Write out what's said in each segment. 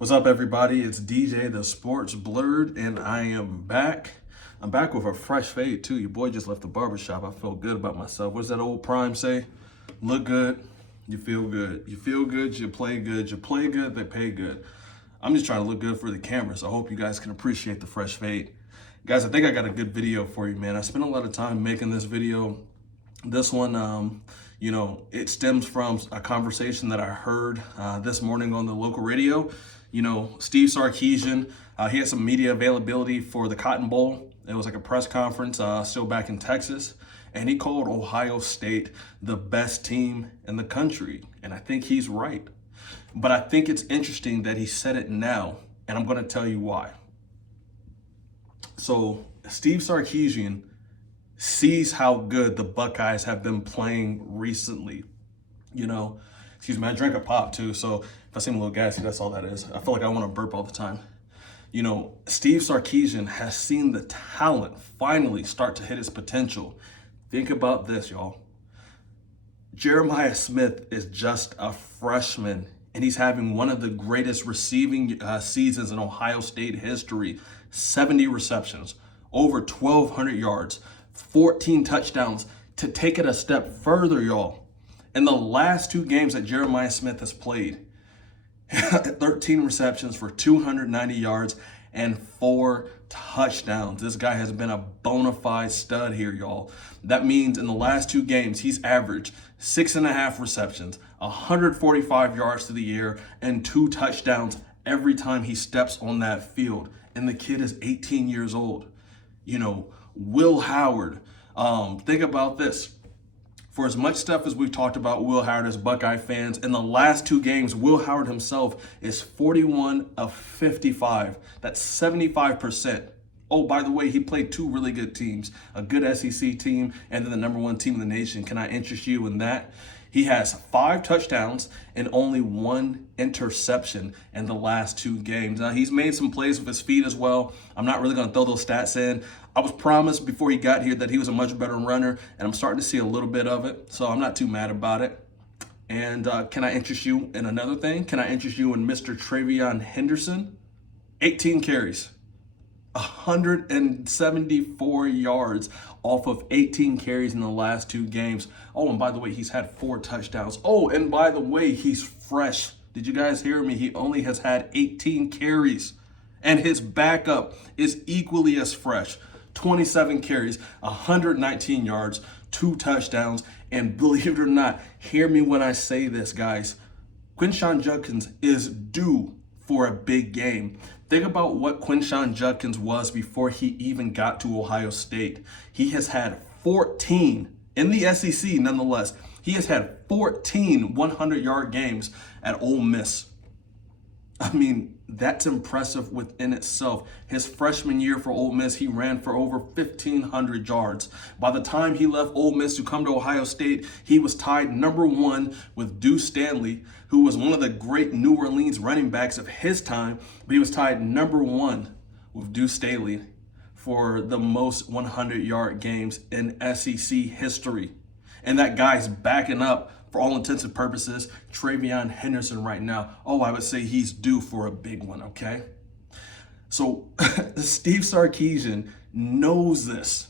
What's up, everybody? It's DJ the Sports Blurred, and I am back. I'm back with a fresh fade, too. Your boy just left the barbershop. I feel good about myself. What does that old Prime say? Look good, you feel good. You feel good, you play good. You play good, they pay good. I'm just trying to look good for the camera, so I hope you guys can appreciate the fresh fade. Guys, I think I got a good video for you, man. I spent a lot of time making this video. This one, it stems from a conversation that I heard this morning on the local radio. Steve Sarkisian, he had some media availability for the Cotton Bowl. It was like a press conference still back in Texas. And he called Ohio State the best team in the country. And I think he's right. But I think it's interesting that he said it now. And I'm going to tell you why. So Steve Sarkisian sees how good the Buckeyes have been playing recently. Excuse me, I drank a pop too, so if I seem a little gassy, that's all that is. I feel like I want to burp all the time. Steve Sarkisian has seen the talent finally start to hit its potential. Think about this, y'all. Jeremiah Smith is just a freshman, and he's having one of the greatest receiving seasons in Ohio State history. 70 receptions, over 1,200 yards, 14 touchdowns. To take it a step further, y'all, in the last two games that Jeremiah Smith has played, 13 receptions for 290 yards and 4 touchdowns. This guy has been a bona fide stud here, y'all. That means in the last two games, he's averaged 6.5 receptions, 145 yards to the air, and 2 touchdowns every time he steps on that field. And the kid is 18 years old. Will Howard, think about this. For as much stuff as we've talked about Will Howard as Buckeye fans, in the last two games, Will Howard himself is 41 of 55. That's 75%. Oh, by the way, he played 2 really good teams, a good SEC team and then the number 1 team in the nation. Can I interest you in that? He has 5 touchdowns and only 1 interception in the last 2 games. Now, he's made some plays with his feet as well. I'm not really going to throw those stats in. I was promised before he got here that he was a much better runner, and I'm starting to see a little bit of it, so I'm not too mad about it. And can I interest you in another thing? Can I interest you in Mr. Travion Henderson? 18 carries. 174 yards off of 18 carries in the last 2 games. Oh, and by the way, he's had 4 touchdowns. Oh, and by the way, he's fresh. Did you guys hear me? He only has had 18 carries. And his backup is equally as fresh. 27 carries, 119 yards, 2 touchdowns. And believe it or not, hear me when I say this, guys. Quinshon Judkins is due for a big game. Think about what Quinshon Judkins was before he even got to Ohio State. He has had 14 in the SEC, nonetheless. He has had 14 100-yard games at Ole Miss. I mean, that's impressive within itself. His freshman year for Ole Miss, he ran for over 1,500 yards. By the time he left Ole Miss to come to Ohio State, he was tied number 1 with Deuce Stanley, who was one of the great New Orleans running backs of his time, but he was tied number 1 with Deuce Staley for the most 100-yard games in SEC history. And that guy's backing up, for all intents and purposes, Travion Henderson right now. Oh, I would say he's due for a big one, okay? So Steve Sarkisian knows this.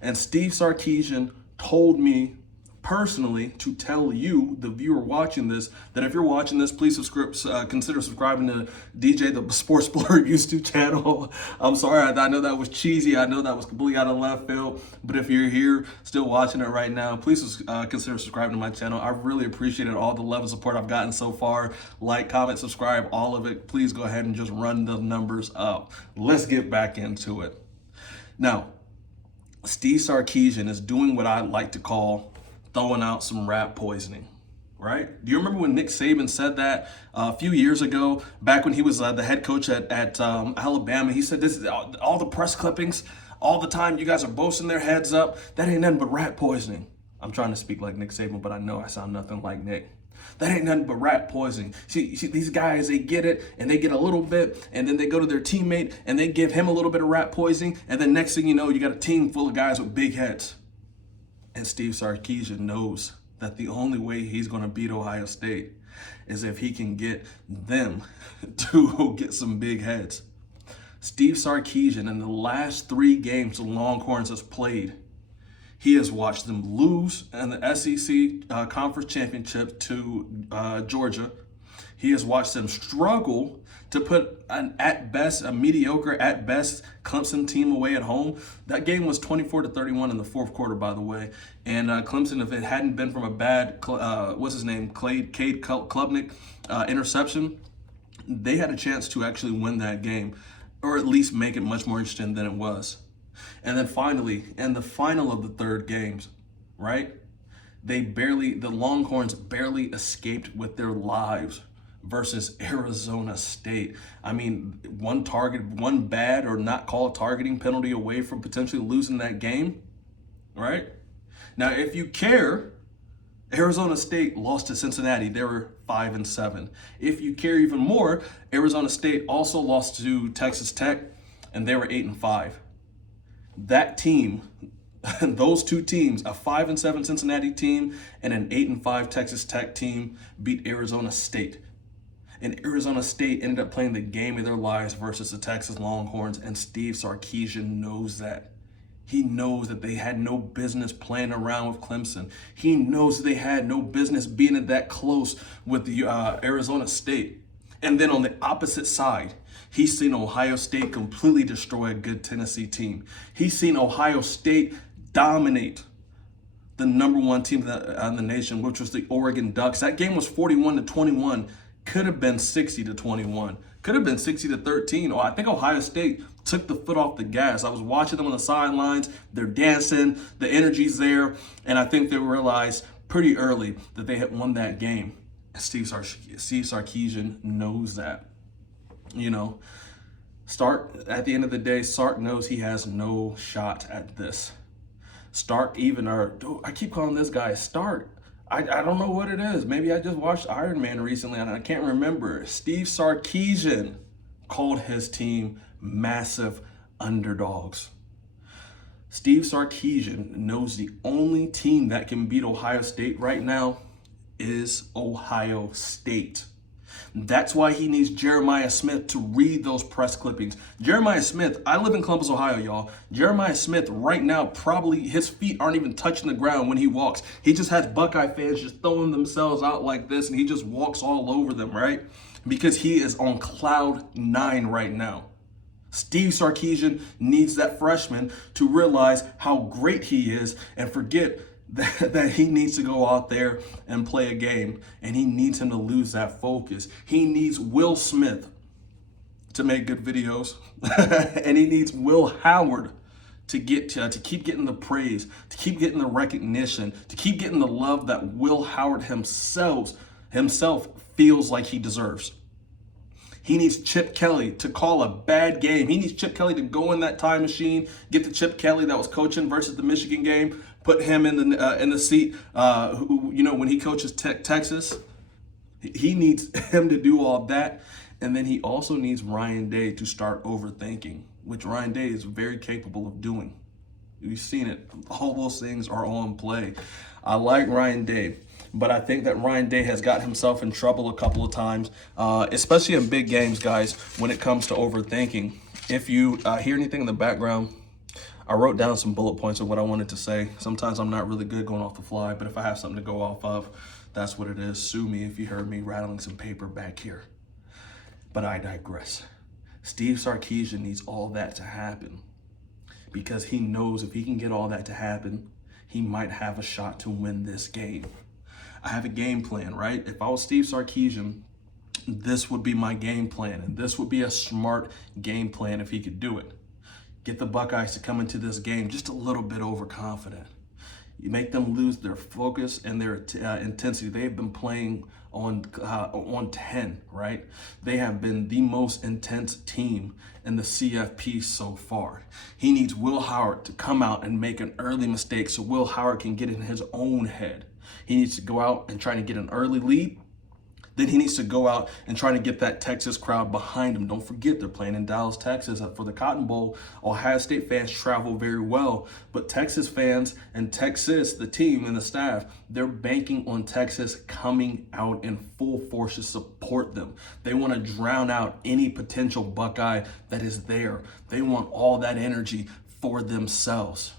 And Steve Sarkisian told me personally to tell you, the viewer watching this, that if you're watching this, please consider subscribing to DJ the Sports Blurred YouTube channel. I'm sorry, I know that was cheesy. I know that was completely out of left field. But if you're here still watching it right now, please consider subscribing to my channel. I really appreciated all the love and support I've gotten so far. Like, comment, subscribe, all of it. Please go ahead and just run the numbers up. Let's get back into it. Now, Steve Sarkisian is doing what I like to call throwing out some rat poisoning, right? Do you remember when Nick Saban said that a few years ago, back when he was the head coach at Alabama? He said, "This is all the press clippings, all the time you guys are boasting their heads up. That ain't nothing but rat poisoning." I'm trying to speak like Nick Saban, but I know I sound nothing like Nick. That ain't nothing but rat poisoning. See, these guys, they get it, and they get a little bit, and then they go to their teammate, and they give him a little bit of rat poisoning, and then next thing you know, you got a team full of guys with big heads. And Steve Sarkisian knows that the only way he's going to beat Ohio State is if he can get them to get some big heads. Steve Sarkisian, in the last 3 games the Longhorns has played, he has watched them lose in the SEC Conference Championship to Georgia. He has watched them struggle to put a mediocre at best Clemson team away at home. That game was 24-31 in the fourth quarter, by the way. And Clemson, if it hadn't been from a bad, Cade Klubnik interception, they had a chance to actually win that game, or at least make it much more interesting than it was. And then finally, in the final of the third games, right? The Longhorns barely escaped with their lives versus Arizona State. I mean, one bad or not called targeting penalty away from potentially losing that game, right? Now, if you care, Arizona State lost to Cincinnati. They were 5-7. If you care even more, Arizona State also lost to Texas Tech, and they were 8-5. That team, those two teams, a 5-7 Cincinnati team and an 8-5 Texas Tech team, beat Arizona State. And Arizona State ended up playing the game of their lives versus the Texas Longhorns, and Steve Sarkisian knows that. He knows that they had no business playing around with Clemson. He knows that they had no business being that close with the Arizona State. And then on the opposite side, he's seen Ohio State completely destroy a good Tennessee team. He's seen Ohio State dominate the number 1 team in the nation, which was the Oregon Ducks. That game was 41-21. Could have been 60-21. Could have been 60-13. Or I think Ohio State took the foot off the gas. I was watching them on the sidelines. They're dancing. The energy's there. And I think they realized pretty early that they had won that game. Steve Sarkisian knows that. You know, at the end of the day, Sark knows he has no shot at this. I keep calling this guy Stark. I don't know what it is. Maybe I just watched Iron Man recently and I can't remember. Steve Sarkisian called his team massive underdogs. Steve Sarkisian knows the only team that can beat Ohio State right now is Ohio State. That's why he needs Jeremiah Smith to read those press clippings. Jeremiah Smith, I live in Columbus, Ohio, y'all. Jeremiah Smith right now, probably his feet aren't even touching the ground when he walks. He just has Buckeye fans just throwing themselves out like this, and he just walks all over them, right? Because he is on cloud 9 right now. Steve Sarkisian needs that freshman to realize how great he is and forget that he needs to go out there and play a game, and he needs him to lose that focus. He needs Will Smith to make good videos, and he needs Will Howard to keep getting the praise, to keep getting the recognition, to keep getting the love that Will Howard himself feels like he deserves. He needs Chip Kelly to call a bad game. He needs Chip Kelly to go in that time machine, get the Chip Kelly that was coaching versus the Michigan game, put him in the seat. When he coaches Texas, he needs him to do all that, and then he also needs Ryan Day to start overthinking, which Ryan Day is very capable of doing. We've seen it. All those things are on play. I like Ryan Day, but I think that Ryan Day has got himself in trouble a couple of times, especially in big games, guys, when it comes to overthinking. If you hear anything in the background, I wrote down some bullet points of what I wanted to say. Sometimes I'm not really good going off the fly, but if I have something to go off of, that's what it is. Sue me if you heard me rattling some paper back here. But I digress. Steve Sarkisian needs all that to happen because he knows if he can get all that to happen, he might have a shot to win this game. I have a game plan, right? If I was Steve Sarkisian, this would be my game plan, and this would be a smart game plan if he could do it. Get the Buckeyes to come into this game just a little bit overconfident. You make them lose their focus and their intensity. They've been playing on 10, right? They have been the most intense team in the CFP so far. He needs Will Howard to come out and make an early mistake so Will Howard can get in his own head. He needs to go out and try to get an early lead, Then he needs to go out and try to get that Texas crowd behind him. Don't forget, they're playing in Dallas, Texas for the Cotton Bowl. Ohio State fans travel very well, but Texas fans and Texas, the team and the staff, they're banking on Texas coming out in full force to support them. They want to drown out any potential Buckeye that is there. They want all that energy for themselves.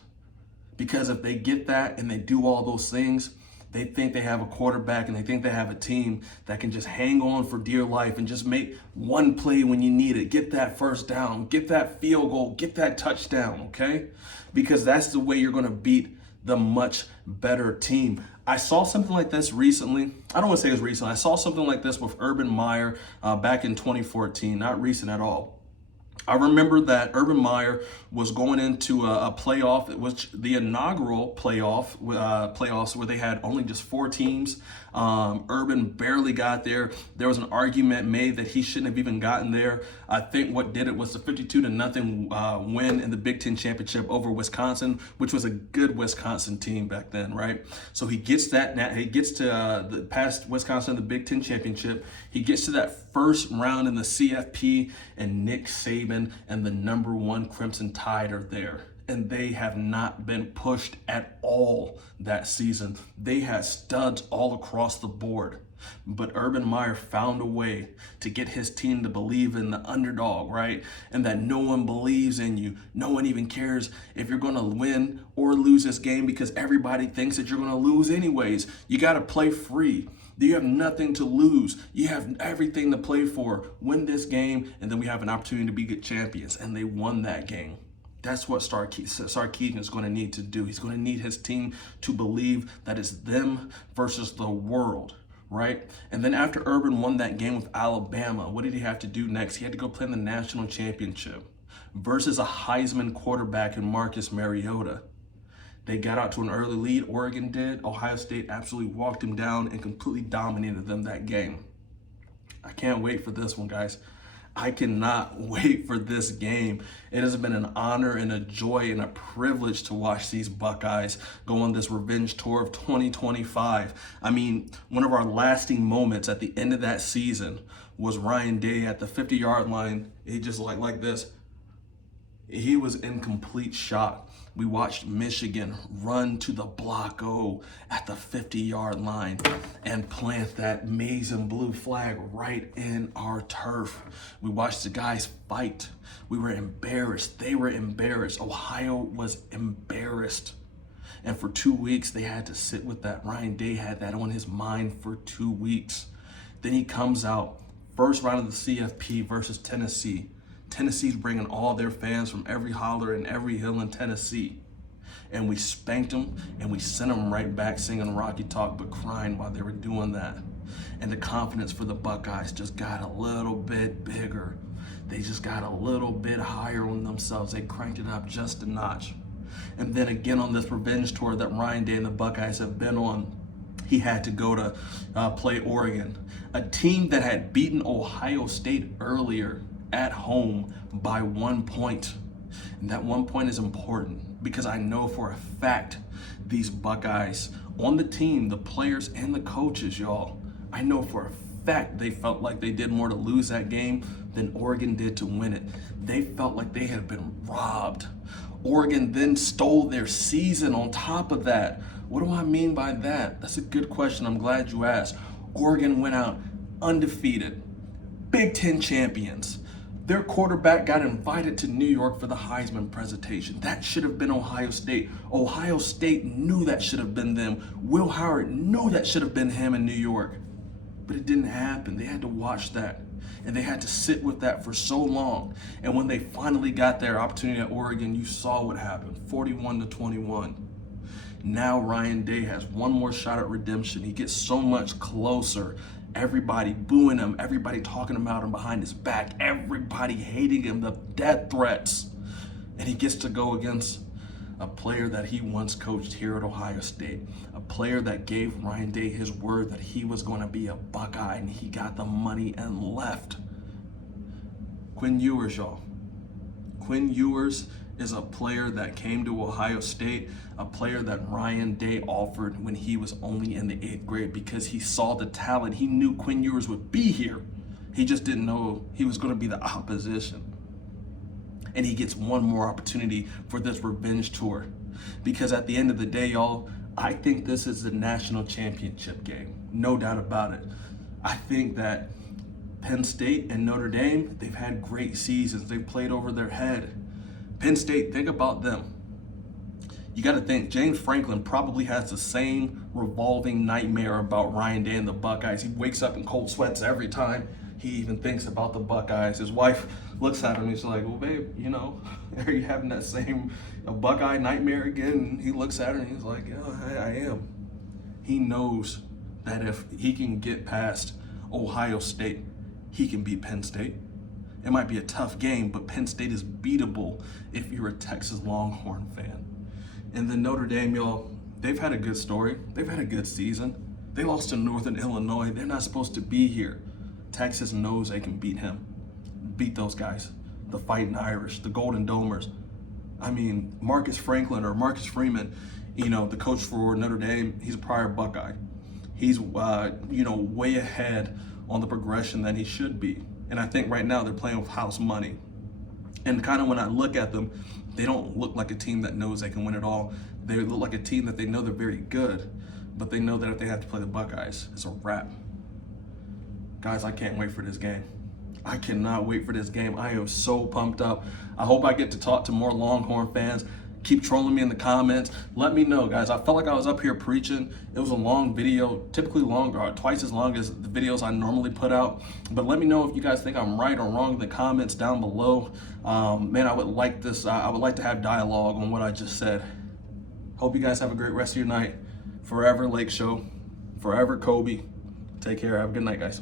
Because if they get that and they do all those things, they think they have a quarterback and they think they have a team that can just hang on for dear life and just make one play when you need it. Get that first down, get that field goal, get that touchdown, okay? Because that's the way you're going to beat the much better team. I saw something like this recently. I don't want to say it was recent. I saw something like this with Urban Meyer back in 2014, not recent at all. I remember that Urban Meyer was going into a playoff. It was the inaugural playoffs where they had only just 4 teams. Urban barely got there. There was an argument made that he shouldn't have even gotten there. I think what did it was the 52-0 win in the Big Ten championship over Wisconsin, which was a good Wisconsin team back then, right? So he gets that. He gets to past Wisconsin in the Big Ten championship. He gets to that first round in the CFP, and Nick Saban and the #1 Crimson Tide are there. And they have not been pushed at all that season. They had studs all across the board. But Urban Meyer found a way to get his team to believe in the underdog, right? And that no one believes in you. No one even cares if you're going to win or lose this game because everybody thinks that you're going to lose anyways. You got to play free. You have nothing to lose. You have everything to play for. Win this game, and then we have an opportunity to be good champions. And they won that game. That's what Sarkisian is going to need to do. He's going to need his team to believe that it's them versus the world, right? And then after Urban won that game with Alabama, what did he have to do next? He had to go play in the national championship versus a Heisman quarterback in Marcus Mariota. They got out to an early lead, Oregon did. Ohio State absolutely walked him down and completely dominated them that game. I can't wait for this one, guys. I cannot wait for this game. It has been an honor and a joy and a privilege to watch these Buckeyes go on this revenge tour of 2025. I mean, one of our lasting moments at the end of that season was Ryan Day at the 50-yard line. He just like this. He was in complete shock. We watched Michigan run to the block O at the 50-yard line and plant that maize and blue flag right in our turf. We watched the guys fight. We were embarrassed. They were embarrassed. Ohio was embarrassed. And for 2 weeks, they had to sit with that. Ryan Day had that on his mind for 2 weeks. Then he comes out, first round of the CFP versus Tennessee. Tennessee's bringing all their fans from every holler and every hill in Tennessee. And we spanked them and we sent them right back singing Rocky Talk but crying while they were doing that. And the confidence for the Buckeyes just got a little bit bigger. They just got a little bit higher on themselves. They cranked it up just a notch. And then again on this revenge tour that Ryan Day and the Buckeyes have been on, he had to go to play Oregon, a team that had beaten Ohio State earlier at home by 1 point. And that 1 point is important because I know for a fact these Buckeyes on the team, the players and the coaches, y'all, I know for a fact they felt like they did more to lose that game than Oregon did to win it. They felt like they had been robbed. Oregon then stole their season on top of that. What do I mean by that? That's a good question. I'm glad you asked. Oregon went out undefeated, Big Ten champions. Their quarterback got invited to New York for the Heisman presentation. That should have been Ohio State. Ohio State knew that should have been them. Will Howard knew that should have been him in New York. But it didn't happen. They had to watch that. And they had to sit with that for so long. And when they finally got their opportunity at Oregon, you saw what happened, 41-21. Now Ryan Day has one more shot at redemption. He gets so much closer. Everybody booing him, everybody talking about him behind his back, everybody hating him, the death threats. And he gets to go against a player that he once coached here at Ohio State, a player that gave Ryan Day his word that he was going to be a Buckeye, and he got the money and left. Quinn Ewers, y'all. Quinn Ewers is a player that came to Ohio State, a player that Ryan Day offered when he was only in the 8th grade because he saw the talent. He knew Quinn Ewers would be here. He just didn't know he was going to be the opposition. And he gets one more opportunity for this revenge tour. Because at the end of the day, y'all, I think this is the national championship game. No doubt about it. I think that Penn State and Notre Dame, they've had great seasons. They've played over their head. Penn State, think about them. You got to think, James Franklin probably has the same revolving nightmare about Ryan Day and the Buckeyes. He wakes up in cold sweats every time he even thinks about the Buckeyes. His wife looks at him and she's like, well, babe, you know, are you having that same Buckeye nightmare again? And he looks at her and he's like, yeah, I am. He knows that if he can get past Ohio State, he can beat Penn State. It might be a tough game, but Penn State is beatable if you're a Texas Longhorn fan. And then Notre Dame, y'all, they've had a good story. They've had a good season. They lost to Northern Illinois. They're not supposed to be here. Texas knows they can beat him. Beat those guys. The Fighting Irish, the Golden Domers. I mean, Marcus Freeman, you know, the coach for Notre Dame, he's a prior Buckeye. He's, you know, way ahead on the progression than he should be. And I think right now they're playing with house money. And kind of when I look at them, they don't look like a team that knows they can win it all. They look like a team that they know they're very good, but they know that if they have to play the Buckeyes, it's a wrap. Guys, I can't wait for this game. I cannot wait for this game. I am so pumped up. I hope I get to talk to more Longhorn fans. Keep trolling me in the comments. Let me know, guys. I felt like I was up here preaching. It was a long video, typically longer, twice as long as the videos I normally put out. But let me know if you guys think I'm right or wrong in the comments down below. Man, I would like this. I would like to have dialogue on what I just said. Hope you guys have a great rest of your night. Forever Lake Show. Forever Kobe. Take care. Have a good night, guys.